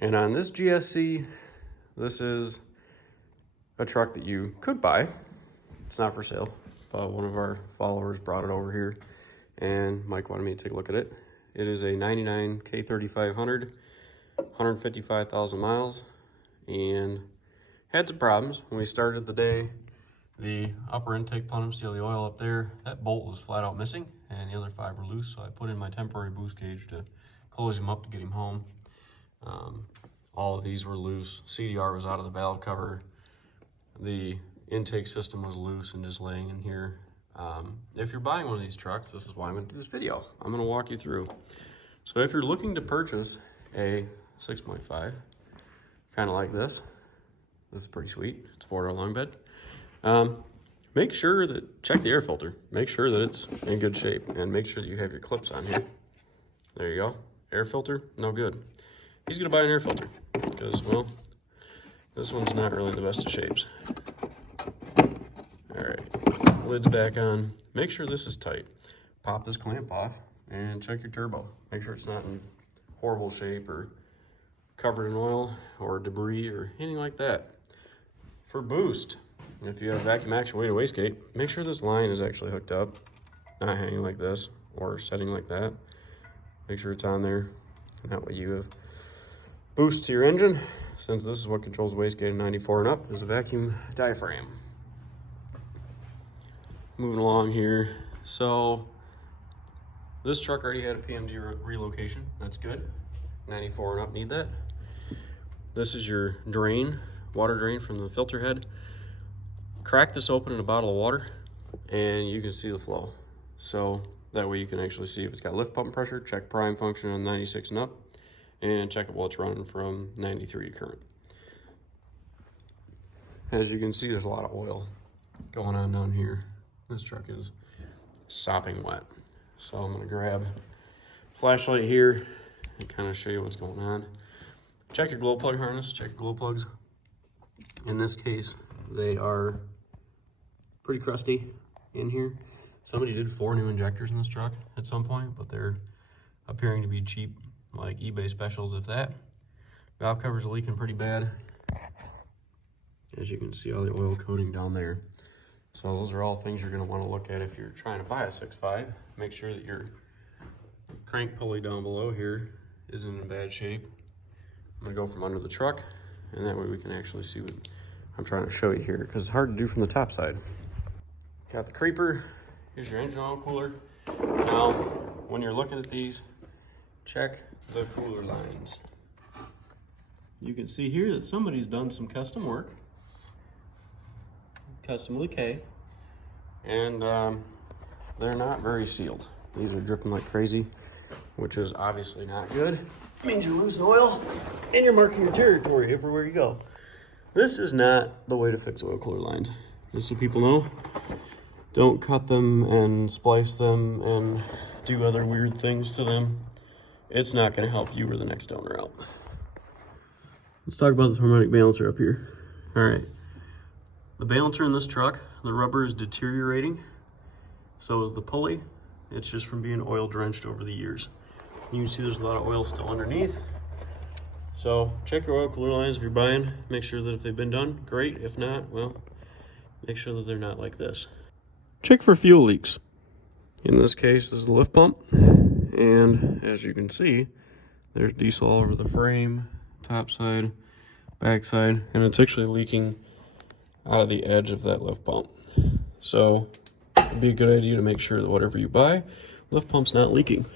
And on this GSC, this is a truck that you could buy. It's not for sale, but one of our followers brought it over here and Mike wanted me to take a look at it. It is a 99 K3500, 155,000 miles, and had some problems. When we started the day, the upper intake plumbing, see all the oil up there, that bolt was flat out missing and the other 5 were loose, so I put in my temporary boost gauge to close him up to get him home. All of these were loose. CDR was out of the valve cover. The intake system was loose and just laying in here. If you're buying one of these trucks, this is why I'm going to do this video. I'm going to walk you through. So if you're looking to purchase a 6.5, kind of like this is pretty sweet. It's a 4-door long bed. Make sure that, check the air filter. Make sure that it's in good shape and make sure that you have your clips on here. There you go. Air filter, no good. He's going to buy an air filter because, well, this one's not really in the best of shapes. All right, lid's back on. Make sure this is tight. Pop this clamp off and check your turbo. Make sure it's not in horrible shape or covered in oil or debris or anything like that. For boost, if you have vacuum actuated wastegate, make sure this line is actually hooked up, not hanging like this or setting like that. Make sure it's on there, and that way you have boost to your engine. Since this is what controls wastegate in 94 and up, is a vacuum diaphragm. Moving along here, so this truck already had a PMD relocation. That's good. 94 and up need that. This is your drain, water drain from the filter head. Crack this open in a bottle of water and you can see the flow. So that way you can actually see if it's got lift pump pressure, check prime function on 96 and up, and check it while it's running from 93 to current. As you can see, there's a lot of oil going on down here. This truck is sopping wet. So I'm gonna grab a flashlight here and kind of show you what's going on. Check your glow plug harness, check your glow plugs. In this case, they are pretty crusty in here. Somebody did 4 new injectors in this truck at some point, but they're appearing to be cheap, like eBay specials, if that. Valve covers are leaking pretty bad. As you can see, all the oil coating down there. So those are all things you're going to want to look at if you're trying to buy a 6.5. Make sure that your crank pulley down below here isn't in bad shape. I'm going to go from under the truck, and that way we can actually see what I'm trying to show you here, because it's hard to do from the top side. Got the creeper. Here's your engine oil cooler. Now, when you're looking at these, check the cooler lines. You can see here that somebody's done some custom work. Custom K, and they're not very sealed. These are dripping like crazy, which is obviously not good. It means you're losing oil and you're marking your territory everywhere you go. This is not the way to fix oil cooler lines. Just so people know, don't cut them and splice them and do other weird things to them. It's not going to help you or the next owner out. Let's talk about this harmonic balancer up here. All right. The balancer in this truck, the rubber is deteriorating. So is the pulley. It's just from being oil drenched over the years. You can see there's a lot of oil still underneath. So check your oil cooler lines if you're buying. Make sure that if they've been done, great. If not, well, make sure that they're not like this. Check for fuel leaks. In this case, this is the lift pump. And as you can see, there's diesel all over the frame, top side, back side, and it's actually leaking out of the edge of that lift pump. So it'd be a good idea to make sure that whatever you buy, lift pump's not leaking.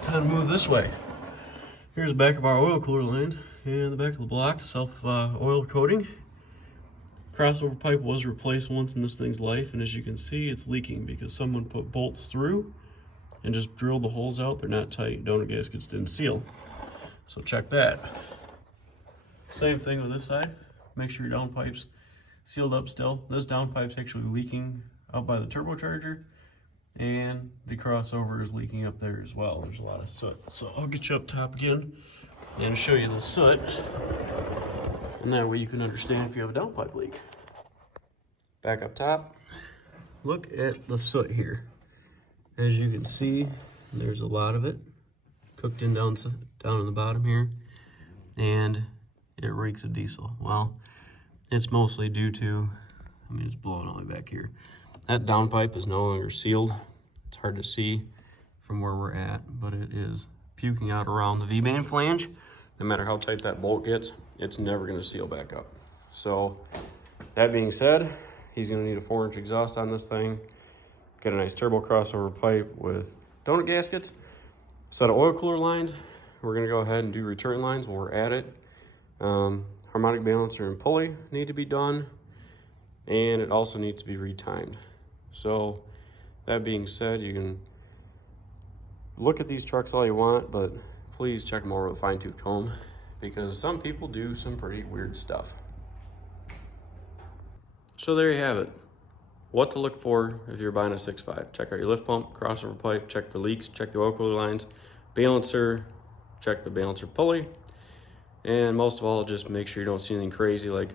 Time to move this way. Here's the back of our oil cooler lines and the back of the block, self oil coating. Crossover pipe was replaced once in this thing's life, and as you can see, it's leaking because someone put bolts through and just drilled the holes out. They're not tight. Donor gaskets didn't seal. So check that. Same thing with this side. Make sure your downpipe's sealed up still. This downpipe's actually leaking out by the turbocharger, and the crossover is leaking up there as well. There's a lot of soot. So I'll get you up top again and show you the soot, and that way you can understand if you have a downpipe leak. Back up top, look at the soot here. As you can see, there's a lot of it cooked in down down in the bottom here, and it reeks of diesel. Well, it's mostly due to, I mean, it's blowing all the way back here. That downpipe is no longer sealed. It's hard to see from where we're at, but it is puking out around the V-band flange. No matter how tight that bolt gets, it's never gonna seal back up. So that being said, he's gonna need a 4-inch exhaust on this thing, get a nice turbo crossover pipe with donut gaskets, set of oil cooler lines. We're gonna go ahead and do return lines while we're at it. Harmonic balancer and pulley need to be done, and it also needs to be retimed. So that being said, you can look at these trucks all you want, but please check them over with a fine-tooth comb, because some people do some pretty weird stuff. So there you have it. What to look for if you're buying a 6.5. Check out your lift pump, crossover pipe, check for leaks, check the oil cooler lines, balancer, check the balancer pulley, and most of all, just make sure you don't see anything crazy like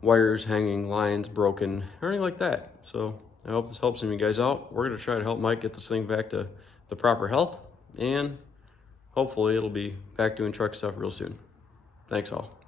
wires hanging, lines broken, or anything like that. So I hope this helps some of you guys out. We're gonna try to help Mike get this thing back to the proper health, and hopefully it'll be back doing truck stuff real soon. Thanks all.